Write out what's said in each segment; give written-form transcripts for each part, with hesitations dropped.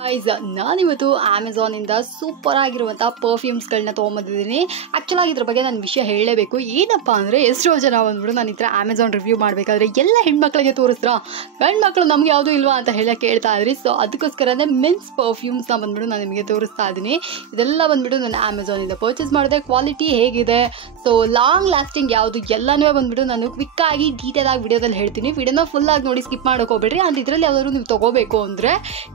Guys, ನಾನಿವತ್ತು ಅಮೆಝಾನಿಂದ super ಆಗಿರುವಂಥ ಪರ್ಫ್ಯೂಮ್ಸ್ಗಳನ್ನ ತೊಗೊಂಬಂದಿದ್ದೀನಿ. ಆ್ಯಕ್ಚುಲಾಗಿ ಇದ್ರ ಬಗ್ಗೆ ನಾನು ವಿಷಯ ಹೇಳಲೇಬೇಕು. ಏನಪ್ಪ ಅಂದರೆ ಎಷ್ಟೋ ಜನ ಬಂದ್ಬಿಟ್ಟು ನಾನು ಈ ಥರ ಅಮೆಝಾನ್ ರಿವ್ಯೂ ಮಾಡಬೇಕಾದ್ರೆ ಎಲ್ಲ ಹೆಣ್ಮಕ್ಳಿಗೆ ತೋರಿಸ್ರಾ, ಗಂಡು ಮಕ್ಕಳು ನಮ್ಗೆ ಯಾವುದೂ ಇಲ್ವಾ ಅಂತ ಹೇಳಿ ಕೇಳ್ತಾ ಇದ್ರಿ. ಸೊ ಅದಕ್ಕೋಸ್ಕರನೇ ಮೆನ್ಸ್ ಪರ್ಫ್ಯೂಮ್ಸ್ನ ಬಂದ್ಬಿಟ್ಟು ನಾನು ನಿಮಗೆ ತೋರಿಸ್ತಾ ಇದ್ದೀನಿ. ಇದೆಲ್ಲ ಬಂದ್ಬಿಟ್ಟು ನಾನು ಅಮೆಝಾನಿಂದ ಪರ್ಚೇಸ್ ಮಾಡಿದೆ. ಕ್ವಾಲಿಟಿ ಹೇಗಿದೆ, ಸೊ ಲಾಂಗ್ ಲಾಸ್ಟಿಂಗ್ ಯಾವುದು ಎಲ್ಲನೂ ಬಂದ್ಬಿಟ್ಟು ನಾನು ಕ್ವಿಕ್ಕಾಗಿ ಡೀಟೇಲಾಗಿ ವಿಡಿಯೋದಲ್ಲಿ ಹೇಳ್ತೀನಿ. ವಿಡಿಯೋನ ಫುಲ್ಲಾಗಿ ನೋಡಿ ಸ್ಕಿಪ್ ಮಾಡೋಕೆ ಹೋಗ್ಬೇಡ್ರಿ. ಅಂತ ಇದರಲ್ಲಿ ಯಾವ್ದಾದ್ರು ನೀವು ತೊಗೋಬೇಕು ಅಂದರೆ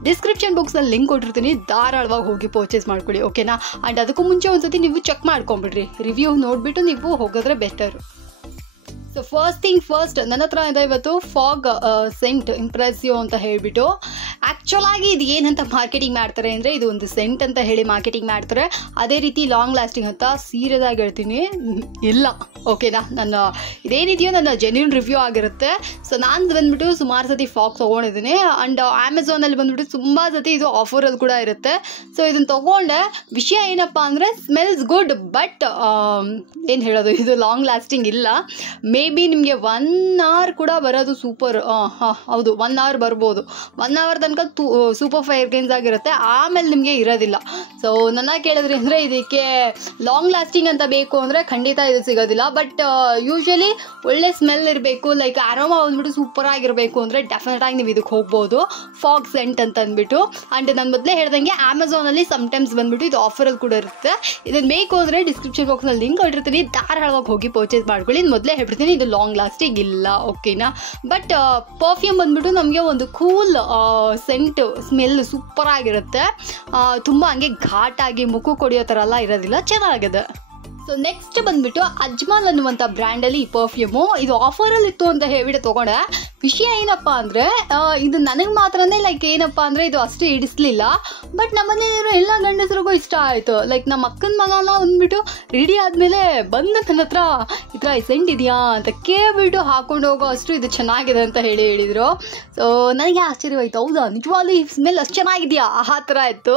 ಡಿಸ್ಕ್ರಿಪ್ಷನ್ ಬಾಕ್ಸ್ ಲಿಂಕ್ ಕೊಟ್ಟಿರ್ತೀನಿ, ಧಾರಾಳವಾಗಿ ಹೋಗಿ ಪರ್ಚೇಸ್ ಮಾಡ್ಕೊಳ್ಳಿ, ಓಕೆನಾ. ಆ್ಯಂಡ್ ಅದಕ್ಕೂ ಮುಂಚೆ ಒಂದ್ಸತಿ ನೀವು ಚೆಕ್ ಮಾಡ್ಕೊಂಬಿಡ್ರಿ, ರಿವ್ಯೂ ನೋಡಿಬಿಟ್ಟು ನೀವು ಹೋಗೋದ್ರೆ better. So first thing first, ನನ್ನ ಹತ್ರ ಇದೆ ಇವತ್ತು ಫಾಗ್ ಸೆಂಟ್ ಇಂಪ್ರೆಸಿವ್ ಅಂತ ಹೇಳಿಬಿಟ್ಟು. ಆ್ಯಕ್ಚುಲಾಗಿ ಇದು ಏನಂತ ಮಾರ್ಕೆಟಿಂಗ್ ಮಾಡ್ತಾರೆ ಅಂದರೆ, ಇದು ಒಂದು ಸೆಂಟ್ ಅಂತ ಹೇಳಿ ಮಾರ್ಕೆಟಿಂಗ್ ಮಾಡ್ತಾರೆ. ಅದೇ ರೀತಿ ಲಾಂಗ್ ಲಾಸ್ಟಿಂಗ್ ಅಂತ ಸೀರಿಯಸ್ಸಾಗಿ ಹೇಳ್ತೀನಿ ಇಲ್ಲ, ಓಕೆನಾ. ನನ್ನ ಇದೇನಿದೆಯೋ ನನ್ನ ಜೆನ್ಯೂನ್ ರಿವ್ಯೂ ಆಗಿರುತ್ತೆ. ಸೊ ನಾನು ಬಂದ್ಬಿಟ್ಟು ಸುಮಾರು ಸತಿ ಫಾಗ್ ತೊಗೊಂಡಿದ್ದೀನಿ. ಆ್ಯಂಡ್ ಅಮೆಝಾನಲ್ಲಿ ಬಂದ್ಬಿಟ್ಟು ತುಂಬ ಸತಿ ಇದು ಆಫರಲ್ಲಿ ಕೂಡ ಇರುತ್ತೆ. ಸೊ ಇದನ್ನು ತೊಗೊಂಡೆ. ವಿಷಯ ಏನಪ್ಪ ಅಂದರೆ ಸ್ಮೆಲ್ಸ್ ಗುಡ್, ಬಟ್ ಏನು ಹೇಳೋದು, ಇದು ಲಾಂಗ್ ಲಾಸ್ಟಿಂಗ್ ಇಲ್ಲ. ಮೇ ಬಿ ನಿಮಗೆ 1 hour ಕೂಡ ಬರೋದು ಸೂಪರ್, ಹೌದು 1 hour ಬರ್ಬೋದು. 1 hour ತನಕ ಸೂಪರ್ ಫ್ರೇಗ್ರೆನ್ಸ್ ಆಗಿರುತ್ತೆ, ಆಮೇಲೆ ನಿಮಗೆ ಇರೋದಿಲ್ಲ. ಸೊ ನನ್ನ ಕೇಳಿದ್ರಿ ಅಂದರೆ ಇದಕ್ಕೆ ಲಾಂಗ್ ಲಾಸ್ಟಿಂಗ್ ಅಂತ ಬೇಕು ಅಂದರೆ ಖಂಡಿತ ಇದು ಸಿಗೋದಿಲ್ಲ. ಬಟ್ ಯೂಶ್ವಲಿ ಒಳ್ಳೆ ಸ್ಮೆಲ್ ಇರಬೇಕು, ಲೈಕ್ ಅರೋಮಾ ಬಂದ್ಬಿಟ್ಟು ಸೂಪರ್ ಆಗಿರಬೇಕು ಅಂದರೆ ಡೆಫಿನೆಟಾಗಿ ನೀವು ಇದಕ್ಕೆ ಹೋಗ್ಬೋದು, ಫಾಗ್ ಸೆಂಟ್ ಅಂತ ಅಂದ್ಬಿಟ್ಟು. ಆ್ಯಂಡ್ ನಾನು ಮೊದಲೇ ಹೇಳ್ದಂಗೆ ಅಮೆಝಾನಲ್ಲಿ ಸಮ್ಟೈಮ್ಸ್ ಬಂದ್ಬಿಟ್ಟು ಇದು ಆಫರಲ್ಲಿ ಕೂಡ ಇರುತ್ತೆ. ಇದನ್ನು ಬೇಕು ಅಂದರೆ ಡಿಸ್ಕ್ರಿಪ್ಷನ್ ಬಾಕ್ಸ್ನಲ್ಲಿ ಲಿಂಕ್ ಕೊಟ್ಟಿರ್ತೀನಿ, ಧಾರಾಳವಾಗಿ ಹೋಗಿ ಪರ್ಚೇಸ್ ಮಾಡ್ಕೊಳ್ಳಿ. ಮೊದಲೇ ಹೇಳ್ಬಿಡ್ತೀನಿ ಇದು ಲಾಂಗ್ ಲಾಸ್ಟಿಂಗ್ ಇಲ್ಲ, ಓಕೆನಾ. ಬಟ್ ಪರ್ಫ್ಯೂಮ್ ಬಂದ್ಬಿಟ್ಟು ನಮಗೆ ಒಂದು ಕೂಲ್ ಸೆಂಟ್ ಸ್ಮೆಲ್ ಸೂಪರ್ ಆಗಿರುತ್ತೆ. ತುಂಬ ಹಂಗೆ ಘಾಟಾಗಿ ಮುಖ ಕೊಡಿಯೋ ಥರ ಎಲ್ಲ ಇರೋದಿಲ್ಲ, ಚೆನ್ನಾಗಿದೆ. ಸೊ ನೆಕ್ಸ್ಟ್ ಬಂದ್ಬಿಟ್ಟು ಅಜ್ಮಾಲ್ ಅನ್ನುವಂಥ ಬ್ರ್ಯಾಂಡಲ್ಲಿ ಈ ಪರ್ಫ್ಯೂಮು ಇದು ಆಫರಲ್ಲಿ ಇತ್ತು ಅಂತ ಹೇಳ್ಬಿಟ್ಟು ತೊಗೊಂಡೆ. ವಿಷಯ ಏನಪ್ಪ ಅಂದರೆ ಇದು ನನಗೆ ಮಾತ್ರನೇ ಲೈಕ್ ಏನಪ್ಪ ಅಂದರೆ ಇದು ಅಷ್ಟು ಹಿಡಿಸ್ಲಿಲ್ಲ. ಬಟ್ ನಮ್ಮನೇಲಿರೋ ಎಲ್ಲ ಗಂಡಸರಿಗೂ ಇಷ್ಟ ಆಯಿತು. ಲೈಕ್ ನಮ್ಮ ಅಕ್ಕನ ಮಗನ ಬಂದ್ಬಿಟ್ಟು ರೆಡಿ ಆದಮೇಲೆ ಬಂದು ನನ್ನ ಹತ್ರ ಈ ಥರ ಸೆಂಟ್ ಇದೆಯಾ ಅಂತ ಕೇಳ್ಬಿಟ್ಟು ಹಾಕೊಂಡು ಹೋಗೋ ಅಷ್ಟು ಇದು ಚೆನ್ನಾಗಿದೆ ಅಂತ ಹೇಳಿದರು. ಸೊ ನನಗೆ ಆಶ್ಚರ್ಯವಾಯಿತು, ಹೌದಾ ನಿಜವಾಗ್ಲೂ ಈ ಸ್ಮೆಲ್ ಅಷ್ಟು ಚೆನ್ನಾಗಿದೆಯಾ ಆ ಥರ ಇತ್ತು.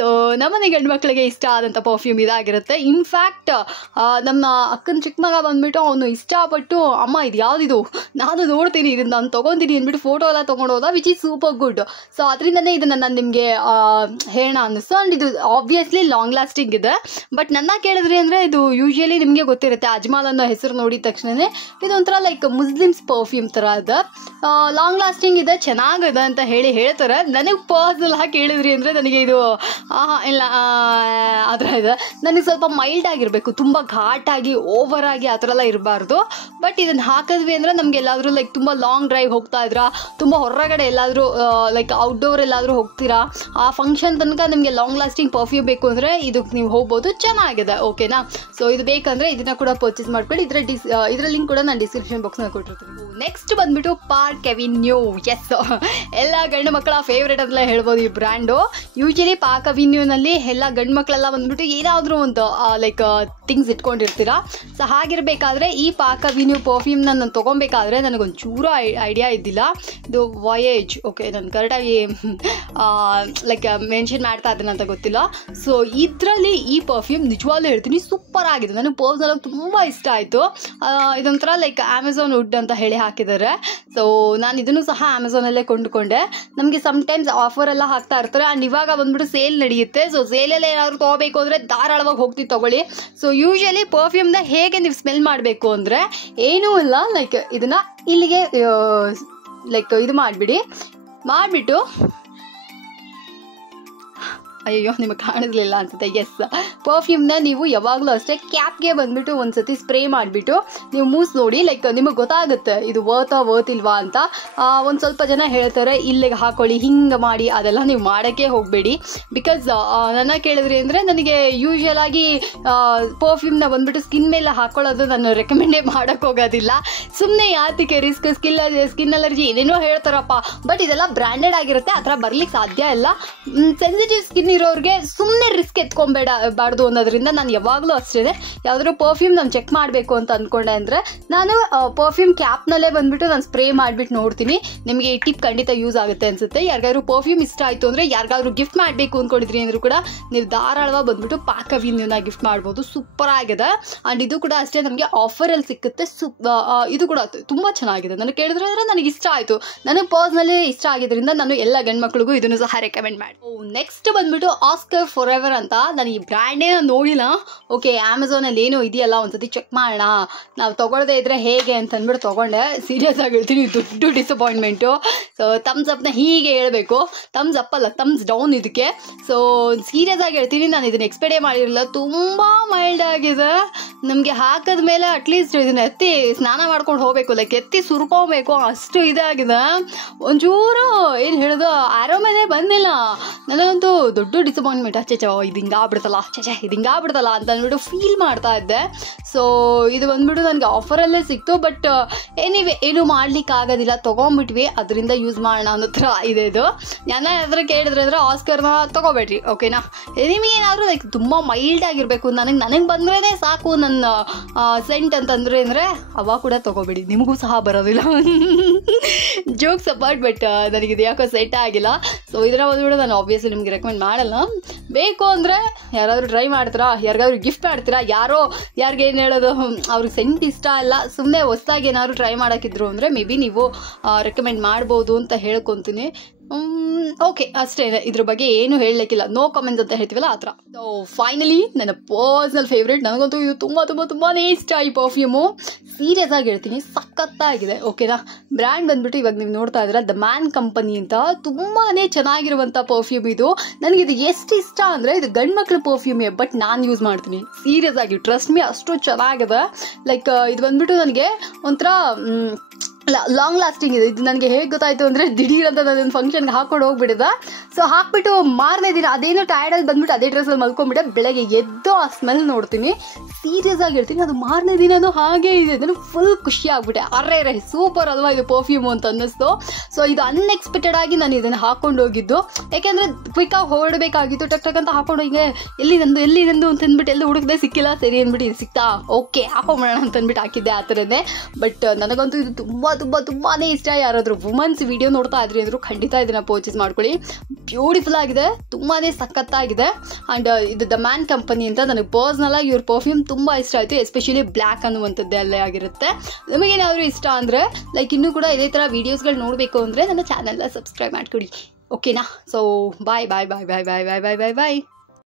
ಸೊ ನಮ್ಮನೆ ಗಂಡು ಮಕ್ಕಳಿಗೆ ಇಷ್ಟ ಆದಂಥ ಪರ್ಫ್ಯೂಮ್ ಇದಾಗಿರುತ್ತೆ. ಇನ್ಫ್ಯಾಕ್ಟ್ ನಮ್ಮ ಅಕ್ಕನ ಚಿಕ್ಕ ಮಗ ಬಂದ್ಬಿಟ್ಟು ಅವನು ಇಷ್ಟಪಟ್ಟು ಅಮ್ಮ ಇದು ಯಾವುದಿದು, ನಾನು ನೋಡ್ತೀನಿ ಇದನ್ನು ನಾನು ತೊಗೊತೀನಿ ಅಂದ್ಬಿಟ್ಟು ಫೋಟೋ ಎಲ್ಲ ತೊಗೊಂಡೋದ, which is super good. So ಅದರಿಂದನೇ ಇದನ್ನು ನಾನು ನಿಮಗೆ ಹೇಳೋಣ ಅನ್ನಿಸ್ತು. ಆ್ಯಂಡ್ ಇದು ಆಬ್ವಿಯಸ್ಲಿ ಲಾಂಗ್ ಲಾಸ್ಟಿಂಗ್ ಇದೆ. ಬಟ್ ನನ್ನ ಕೇಳಿದ್ರಿ ಅಂದರೆ ಇದು ಯೂಶ್ವಲಿ ನಿಮಗೆ ಗೊತ್ತಿರುತ್ತೆ, ಅಜ್ಮಾಲ್ ಅನ್ನೋ ಹೆಸರು ನೋಡಿದ ತಕ್ಷಣವೇ ಇದೊಂಥರ ಲೈಕ್ ಮುಸ್ಲಿಮ್ಸ್ ಪರ್ಫ್ಯೂಮ್ ಥರ ಇದೆ, ಲಾಂಗ್ ಲಾಸ್ಟಿಂಗ್ ಇದೆ, ಚೆನ್ನಾಗಿದೆ ಅಂತ ಹೇಳ್ತಾರೆ. ನನಗೆ ಪರ್ಸನಲ್ ಆಗಿ ಕೇಳಿದ್ರಿ ಅಂದರೆ ನನಗೆ ಇದು ಇಲ್ಲ ಆ ಥರ ಇದೆ. ನನಗೆ ಸ್ವಲ್ಪ ಮೈಲ್ಡ್ ಆಗಿರಬೇಕು, ತುಂಬ ಘಾಟಾಗಿ ಓವರ್ ಆಗಿ ಆ ಥರ ಎಲ್ಲ ಇರಬಾರ್ದು. ಬಟ್ ಇದನ್ನು ಹಾಕಿದ್ವಿ ಅಂದರೆ ನಮ್ಗೆ ಎಲ್ಲಾದರೂ ಲೈಕ್ ತುಂಬ ಲಾಂಗ್ ಡ್ರೈವ್ ಹೋಗ್ತಾ ಇದ್ರಾ, ತುಂಬ ಹೊರಗಡೆ ಎಲ್ಲಾದರೂ ಲೈಕ್ ಔಟ್ಡೋರ್ ಎಲ್ಲಾದರೂ ಹೋಗ್ತೀರಾ, ಆ ಫಂಕ್ಷನ್ ತನಕ ನಿಮಗೆ ಲಾಂಗ್ ಲಾಸ್ಟಿಂಗ್ ಪರ್ಫ್ಯೂಮ್ ಬೇಕು ಅಂದರೆ ಇದಕ್ಕೆ ನೀವು ಹೋಗ್ಬೋದು, ಚೆನ್ನಾಗಿದೆ, ಓಕೆನಾ. ಸೊ ಇದು ಬೇಕಂದರೆ ಇದನ್ನ ಕೂಡ ಪರ್ಚೇಸ್ ಮಾಡ್ಕೊಳ್ಳಿ. ಇದರ ಲಿಂಕ್ ಕೂಡ ನಾನು ಡಿಸ್ಕ್ರಿಪ್ಷನ್ ಬಾಕ್ಸ್ನಲ್ಲಿ ಕೊಟ್ಟಿರ್ತೀನಿ. ನೆಕ್ಸ್ಟ್ ಬಂದ್ಬಿಟ್ಟು ಪಾರ್ಕ್ ಅವೆನ್ಯೂ. ಎಸ್, ಎಲ್ಲ ಗಂಡು ಮಕ್ಕಳ ಫೇವ್ರೇಟ್ ಅಂತ ಹೇಳ್ಬೋದು ಈ ಬ್ರ್ಯಾಂಡು. ಯೂಶಲಿ ಪಾರ್ಕ್ ಅವೆನ್ಯೂನಲ್ಲಿ ಎಲ್ಲ ಗಂಡು ಮಕ್ಕಳೆಲ್ಲ ಬಂದ್ಬಿಟ್ಟು ಏನಾದರೂ ಒಂದು ಲೈಕ್ ಥಿಂಗ್ಸ್ ಇಟ್ಕೊಂಡಿರ್ತೀರಾ. ಸೊ ಹಾಗಿರಬೇಕಾದ್ರೆ ಈ ಪಾರ್ಕ್ ಅವೆನ್ಯೂ ಪರ್ಫ್ಯೂಮ್ನ ನಾನು ತೊಗೊಬೇಕಾದ್ರೆ ನನಗೊಂದು ಚೂರು ಐಡಿಯಾ ಇದ್ದಿಲ್ಲ. ಇದು ವಾಯೇಜ್, ಓಕೆ, ನಾನು ಕರೆಕ್ಟಾಗಿ ಲೈಕ್ ಮೆನ್ಷನ್ ಮಾಡ್ತಾ ಇದ್ದೇನೆ ಅಂತ ಗೊತ್ತಿಲ್ಲ. ಸೊ ಇದರಲ್ಲಿ ಈ ಪರ್ಫ್ಯೂಮ್ ನಿಜವಾಗ್ಲೂ ಹೇಳ್ತೀನಿ ಸೂಪರ್ ಆಗಿದೆ, ನನಗೆ ಪರ್ಸನಲಾಗಿ ತುಂಬ ಇಷ್ಟ ಆಯಿತು. ಇದೊಂಥರ ಲೈಕ್ ಅಮೆಝಾನ್ ವುಡ್ ಅಂತ ಹೇಳಿ ಹಾಕಿದ್ದಾರೆ. ಸೊ ನಾನು ಇದನ್ನು ಸಹ ಅಮೆಝಾನಲ್ಲೇ ಕೊಂಡುಕೊಂಡೆ. ನಮಗೆ ಸಮ್ಟೈಮ್ಸ್ ಆಫರ್ ಎಲ್ಲ ಹಾಕ್ತಾ ಇರ್ತಾರೆ. ಆ್ಯಂಡ್ ಇವಾಗ ಬಂದ್ಬಿಟ್ಟು ಸೇಲ್ ನಡೆಯುತ್ತೆ. ಸೊ ಸೇಲಲ್ಲಿ ಏನಾದರೂ ತೊಗೋಬೇಕು ಅಂದರೆ ಧಾರಾಳವಾಗಿ ಹೋಗ್ತೀವಿ ತೊಗೊಳ್ಳಿ. ಸೊ ಯೂಶ್ವಲಿ ಪರ್ಫ್ಯೂಮ್ನ ಹೇಗೆ ನೀವು ಸ್ಮೆಲ್ ಮಾಡಬೇಕು ಅಂದರೆ ಏನೂ ಇಲ್ಲ, ಲೈಕ್ ಇದನ್ನು ಇಲ್ಲಿಗೆ ಲೈಕ್ ಇದು ಮಾಡಿಬಿಟ್ಟು ಅಯ್ಯೋ ನಿಮಗೆ ಕಾಣಿಸ್ಲಿಲ್ಲ ಅನ್ಸುತ್ತೆ. ಎಸ್, ಪರ್ಫ್ಯೂಮ್ನ ನೀವು ಯಾವಾಗಲೂ ಅಷ್ಟೇ ಕ್ಯಾಪ್ಗೆ ಬಂದುಬಿಟ್ಟು ಒಂದು ಸತಿ ಸ್ಪ್ರೇ ಮಾಡಿಬಿಟ್ಟು ನೀವು ಮೂಸ್ ನೋಡಿ, ಲೈಕ್ ನಿಮಗೆ ಗೊತ್ತಾಗುತ್ತೆ ಇದು ವರ್ತ್ ಇಲ್ವಾ ಅಂತ. ಒಂದು ಸ್ವಲ್ಪ ಜನ ಹೇಳ್ತಾರೆ ಇಲ್ಲಿಗೆ ಹಾಕೊಳ್ಳಿ, ಹಿಂಗೆ ಮಾಡಿ, ಅದೆಲ್ಲ ನೀವು ಮಾಡೋಕ್ಕೆ ಹೋಗಬೇಡಿ. ಬಿಕಾಸ್ ನನ್ನ ಕೇಳಿದ್ರಿ ಅಂದರೆ ನನಗೆ ಯೂಶ್ವಲ್ ಆಗಿ ಪರ್ಫ್ಯೂಮ್ನ ಬಂದುಬಿಟ್ಟು ಸ್ಕಿನ್ ಮೇಲೆ ಹಾಕೊಳ್ಳೋದು ನಾನು ರೆಕಮೆಂಡೇ ಮಾಡೋಕ್ಕೆ ಹೋಗೋದಿಲ್ಲ. ಸುಮ್ಮನೆ ಯಾತಕ್ಕೆ ರಿಸ್ಕ್, ಸ್ಕಿನ್ ಅಲರ್ಜಿ ಏನೇನೋ ಹೇಳ್ತಾರಪ್ಪ. ಬಟ್ ಇದೆಲ್ಲ ಬ್ರ್ಯಾಂಡೆಡ್ ಆಗಿರುತ್ತೆ, ಆ ಥರ ಬರ್ಲಿಕ್ಕೆ ಸಾಧ್ಯ ಇಲ್ಲ. ಸೆನ್ಸಿಟಿವ್ ಸ್ಕಿನ್ ಇರೋರಿಗೆ ಸುಮ್ಮನೆ ರಿಸ್ಕ್ ಬಾರ್ದು ಅನ್ನೋದ್ರಿಂದ ನಾನು ಯಾವಾಗಲೂ ಅಷ್ಟೇ ಯಾವ್ದಾದ್ರು ಪರ್ಫ್ಯೂಮ್ ನಾನು ಚೆಕ್ ಮಾಡಬೇಕು ಅಂತ ಅಂದ್ಕೊಂಡೆ ಅಂದರೆ ನಾನು ಪರ್ಫ್ಯೂಮ್ ಕ್ಯಾಪ್ನಲ್ಲೇ ಬಂದುಬಿಟ್ಟು ನಾನು ಸ್ಪ್ರೇ ಮಾಡಿಬಿಟ್ಟು ನೋಡ್ತೀನಿ. ನಿಮಗೆ ಈ ಟಿಪ್ ಖಂಡಿತ ಯೂಸ್ ಆಗುತ್ತೆ ಅನಿಸುತ್ತೆ. ಯಾರಿಗಾದ್ರೂ ಪರ್ಫ್ಯೂಮ್ ಇಷ್ಟ ಆಯಿತು ಅಂದರೆ, ಯಾರಿಗಾದ್ರೂ ಗಿಫ್ಟ್ ಮಾಡಬೇಕು ಅಂದ್ಕೊಂಡಿದ್ರಿ ಅಂದರೂ ಕೂಡ ನೀವು ಧಾರಾಳವಾಗಿ ಬಂದುಬಿಟ್ಟು ಪಾಕವಿನ್ಯನ ಗಿಫ್ಟ್ ಮಾಡ್ಬೋದು. ಸೂಪರ್ ಆಗಿದೆ. ಆ್ಯಂಡ್ ಇದು ಕೂಡ ಅಷ್ಟೇ ನಮಗೆ ಆಫರಲ್ಲಿ ಸಿಕ್ಕುತ್ತೆ. ಇದು ಕೂಡ ತುಂಬ ಚೆನ್ನಾಗಿದೆ. ನನಗೆ ಕೇಳಿದ್ರೆ ನನಗೆ ಇಷ್ಟ ಆಯಿತು. ನನಗೆ ಪರ್ಸ್ನಲಿ ಇಷ್ಟ ಆಗಿದ್ದರಿಂದ ನಾನು ಎಲ್ಲ ಗಂಡ್ಮಕ್ಳಿಗೂ ಇದನ್ನು ಸಹ ರೆಕಮೆಂಡ್ ಮಾಡಿ. ನೆಕ್ಸ್ಟ್ ಬಂದುಬಿಟ್ಟು ಆಸ್ಕರ್ ಫಾರೆವರ್ ಅಂತ. ನಾನು ಈ ಬ್ರ್ಯಾಂಡೇ ನೋಡಿಲ್ಲ. ಓಕೆ, ಅಮೆಝಾನಲ್ಲಿ ಏನೋ ಇದೆಯಲ್ಲ, ಒಂದ್ಸತಿ ಚೆಕ್ ಮಾಡೋಣ, ನಾವು ತೊಗೊಳ್ದೇ ಇದ್ರೆ ಹೇಗೆ ಅಂತ ಅಂದ್ಬಿಟ್ಟು ತೊಗೊಂಡೆ. ಸೀರಿಯಸ್ ಆಗಿ ಹೇಳ್ತೀನಿ, ದೊಡ್ಡ ಡಿಸಪಾಯಿಂಟ್ಮೆಂಟು. ಸೊ ಥಮ್ಸ್ ಅಪ್ನ ಹೀಗೆ ಹೇಳಬೇಕು, ಥಮ್ಸ್ ಅಪ್ ಅಲ್ಲ, ಥಮ್ಸ್ ಡೌನ್ ಇದಕ್ಕೆ. ಸೊ ಸೀರಿಯಸ್ ಆಗಿ ಹೇಳ್ತೀನಿ, ನಾನು ಇದನ್ನು ಎಕ್ಸ್ಪೆಕ್ಟೇ ಮಾಡಿರಲಿಲ್ಲ. ತುಂಬ ಮೈಲ್ಡ್ ಆಗಿದೆ. ನಮಗೆ ಹಾಕಿದ ಮೇಲೆ ಅಟ್ಲೀಸ್ಟ್ ಇದನ್ನ ಎತ್ತಿ ಸ್ನಾನ ಮಾಡ್ಕೊಂಡು ಹೋಗಬೇಕು, ಲೈಕ್ ಎತ್ತಿ ಸುರ್ಕೋಬೇಕು, ಅಷ್ಟು ಇದಾಗಿದೆ. ಒಂಚೂರು ಏನು ಹೇಳೋದು ಆರಾಮನೇ ಬಂದಿಲ್ಲ. ನನಗಂತೂ ದೊಡ್ಡ ಡಿಸಪಾಯಿಂಟ್ಮೆಂಟ್. ಅಚ್ಚೆ ಇದು ಹಿಂಗಾಗ್ಬಿಡ್ತಲ್ಲ, ಇದು ಹಿಂಗಾಗ್ಬಿಡ್ತಲ್ಲ ಅಂತ ಅಂದ್ಬಿಟ್ಟು ಫೀಲ್ ಮಾಡ್ತಾ ಇದ್ದೆ. ಸೊ ಇದು ಬಂದ್ಬಿಟ್ಟು ನನಗೆ ಆಫರಲ್ಲೇ ಸಿಕ್ತು. ಬಟ್ ಎನಿವೆ ಏನು ಮಾಡ್ಲಿಕ್ಕೆ ಆಗೋದಿಲ್ಲ, ತೊಗೊಂಬಿಟ್ವಿ, ಅದರಿಂದ ಯೂಸ್ ಮಾಡೋಣ ಅನ್ನೋ ಥರ ಇದೆ ಇದು. ಯಾರಾದ್ರೂ ಕೇಳಿದ್ರೆ ಅಂದರೆ ಆಸ್ಕರ್ನ ತೊಗೋಬೇಡ್ರಿ, ಓಕೆನಾ. ನಿಮಗೇನಾದರೂ ಲೈಕ್ ತುಂಬ ಮೈಲ್ಡ್ ಆಗಿರಬೇಕು, ನನಗೆ ಬಂದ್ರೇ ಸಾಕು ನನ್ನ ಸೆಂಟ್ ಅಂತಂದ್ರೆ ಅಂದರೆ ಅವಾಗ ಕೂಡ ತೊಗೋಬೇಡಿ, ನಿಮಗೂ ಸಹ ಬರೋದಿಲ್ಲ. Jokes apart. ಬಟ್ ನನಗಿದು ಯಾಕೋ ಸೆಟ್ ಆಗಿಲ್ಲ. ಸೊ ಇದರ ಬಂದ್ಬಿಟ್ಟು ನಾನು ಆಬ್ವಿಯಸ್ಲಿ ನಿಮಗೆ ರೆಕಮೆಂಡ್ ಮಾಡಲ್ಲ. ಬೇಕು ಅಂದರೆ ಯಾರಾದರೂ ಟ್ರೈ ಮಾಡ್ತೀರಾ, ಯಾರಿಗಾದ್ರೂ ಗಿಫ್ಟ್ ಮಾಡ್ತೀರಾ, ಯಾರಿಗೇನು ಹೇಳೋದು, ಅವ್ರಿಗೆ ಸೆಂಟ್ ಇಷ್ಟ ಅಲ್ಲ, ಸುಮ್ಮನೆ ಹೊಸ್ದಾಗಿ ಏನಾದ್ರು ಟ್ರೈ ಮಾಡೋಕ್ಕಿದ್ರು ಅಂದರೆ ಮೇ ಬಿ ನೀವು ರೆಕಮೆಂಡ್ ಮಾಡ್ಬೋದು ಅಂತ ಹೇಳ್ಕೊತೀನಿ. ಓಕೆ, ಅಷ್ಟೇ. ಇದ್ರ ಬಗ್ಗೆ ಏನು ಹೇಳಲಿಕ್ಕಿಲ್ಲ, ನೋ ಕಮೆಂಟ್ಸ್ ಅಂತ ಹೇಳ್ತೀವಲ್ಲ ಆ ಥರ. ಸೊ ಫೈನಲಿ ನನ್ನ ಪರ್ಸ್ನಲ್ ಫೇವ್ರೇಟ್, ನನಗಂತೂ ಇದು ತುಂಬಾ ಇಷ್ಟ ಈ ಪರ್ಫ್ಯೂಮು. ಸೀರಿಯಸ್ ಆಗಿ ಹೇಳ್ತೀನಿ, ಸಖತ್ತಾಗಿದೆ, ಓಕೆನಾ. ಬ್ರ್ಯಾಂಡ್ ಬಂದ್ಬಿಟ್ಟು ಇವಾಗ ನೀವು ನೋಡ್ತಾ ಇದ್ದೀರಾ, ದ ಮ್ಯಾನ್ ಕಂಪನಿ ಅಂತ. ತುಂಬಾ ಚೆನ್ನಾಗಿರುವಂಥ ಪರ್ಫ್ಯೂಮ್ ಇದು. ನನಗಿದು ಎಷ್ಟು ಇಷ್ಟ ಅಂದರೆ, ಇದು ಗಂಡು ಮಕ್ಳ ಪರ್ಫ್ಯೂಮೇ, ಬಟ್ ನಾನು ಯೂಸ್ ಮಾಡ್ತೀನಿ. ಸೀರಿಯಸ್ ಆಗಿ ಟ್ರಸ್ಟ್ ಮೀ, ಅಷ್ಟು ಚೆನ್ನಾಗಿದೆ. ಲೈಕ್ ಇದು ಬಂದ್ಬಿಟ್ಟು ನನಗೆ ಒಂಥರ ಲಾಂಗ್ ಲಾಸ್ಟಿಂಗ್ ಇದೆ. ಇದು ನನಗೆ ಹೇಗೆ ಗೊತ್ತಾಯಿತು ಅಂದರೆ, ದಿಢೀರ್ ಅಂತ ನಾನು ಫಂಕ್ಷನ್ಗೆ ಹಾಕೊಂಡು ಹೋಗ್ಬಿಟ್ಟಿದ್ದೆ. ಸೊ ಹಾಕ್ಬಿಟ್ಟು ಮಾರನೇ ದಿನ ಅದೇನೋ ಟೈರ್ಡಲ್ಲಿ ಬಂದ್ಬಿಟ್ಟು ಅದೇ ಡ್ರೆಸ್ಸಲ್ಲಿ ಮಲ್ಕೊಂಡ್ಬಿಟ್ಟೆ. ಬೆಳಗ್ಗೆ ಎದ್ದು ಆ ಸ್ಮೆಲ್ ನೋಡ್ತೀನಿ, ಸೀರಿಯಸ್ ಆಗಿ ಹೇಳ್ತೀನಿ, ಅದು ಮಾರನೇ ದಿನನೂ ಹಾಗೇ ಇದೆ. ನನಗೆ ಫುಲ್ ಖುಷಿ ಆಗ್ಬಿಟ್ಟೆ. ಅರ್ರೆ ಸೂಪರ್ ಅಲ್ವಾ ಇದು ಪರ್ಫ್ಯೂಮು ಅಂತ ಅನ್ನಿಸ್ತು. ಸೊ ಇದು ಅನ್ಎಕ್ಸ್ಪೆಕ್ಟೆಡ್ ಆಗಿ ನಾನು ಇದನ್ನು ಹಾಕೊಂಡು ಹೋಗಿದ್ದು. ಯಾಕೆಂದರೆ ಕ್ವಿಕ್ಕಾಗಿ ಹೊರಡಬೇಕಾಗಿತ್ತು, ಟಕ್ ಅಂತ ಹಾಕೊಂಡು ಹಿಂಗೆ ಎಲ್ಲಿ ನಂದು ಅಂತ ಅಂದ್ಬಿಟ್ಟು ಎಲ್ಲ ಹುಡುಕದೆ ಸಿಕ್ಕಿಲ್ಲ. ಸರಿ ಅಂದ್ಬಿಟ್ಟು ಇದು ಸಿಕ್ತಾ, ಓಕೆ ಹಾಕೊಂಬಿಡೋಣ ಅಂತ ಅಂದ್ಬಿಟ್ಟು ಹಾಕಿದ್ದೆ ಆ ಥರನೇ. ಬಟ್ ನನಗಂತೂ ಇದು ತುಂಬಾ ಇಷ್ಟ. ಯಾರಾದರೂ ವುಮನ್ಸ್ ವಿಡಿಯೋ ನೋಡ್ತಾ ಇದ್ರಿ ಅಂದರೂ ಖಂಡಿತ ಇದನ್ನು ಪರ್ಚೇಸ್ ಮಾಡ್ಕೊಳ್ಳಿ. ಬ್ಯೂಟಿಫುಲ್ ಆಗಿದೆ, ತುಂಬಾ ಸಖತ್ತಾಗಿದೆ. ಆ್ಯಂಡ್ ಇದು ದ ಮ್ಯಾನ್ ಕಂಪನಿ ಅಂತ. ನನಗೆ ಪರ್ಸ್ನಲಾಗಿ ಇವ್ರ ಪರ್ಫ್ಯೂಮ್ ತುಂಬ ಇಷ್ಟ ಆಯಿತು. ಎಸ್ಪೆಷಲಿ ಬ್ಲ್ಯಾಕ್ ಅನ್ನುವಂಥದ್ದೇ ಅಲ್ಲೇ ಆಗಿರುತ್ತೆ. ನಿಮಗೇನಾದರೂ ಇಷ್ಟ ಅಂದರೆ ಲೈಕ್ ಇನ್ನೂ ಕೂಡ ಇದೇ ಥರ ವೀಡಿಯೋಸ್ಗಳು ನೋಡಬೇಕು ಅಂದರೆ ನನ್ನ ಚಾನಲ್ನ ಸಬ್ಸ್ಕ್ರೈಬ್ ಮಾಡ್ಕೊಡಿ, ಓಕೆನಾ. ಸೊ ಬಾಯ್.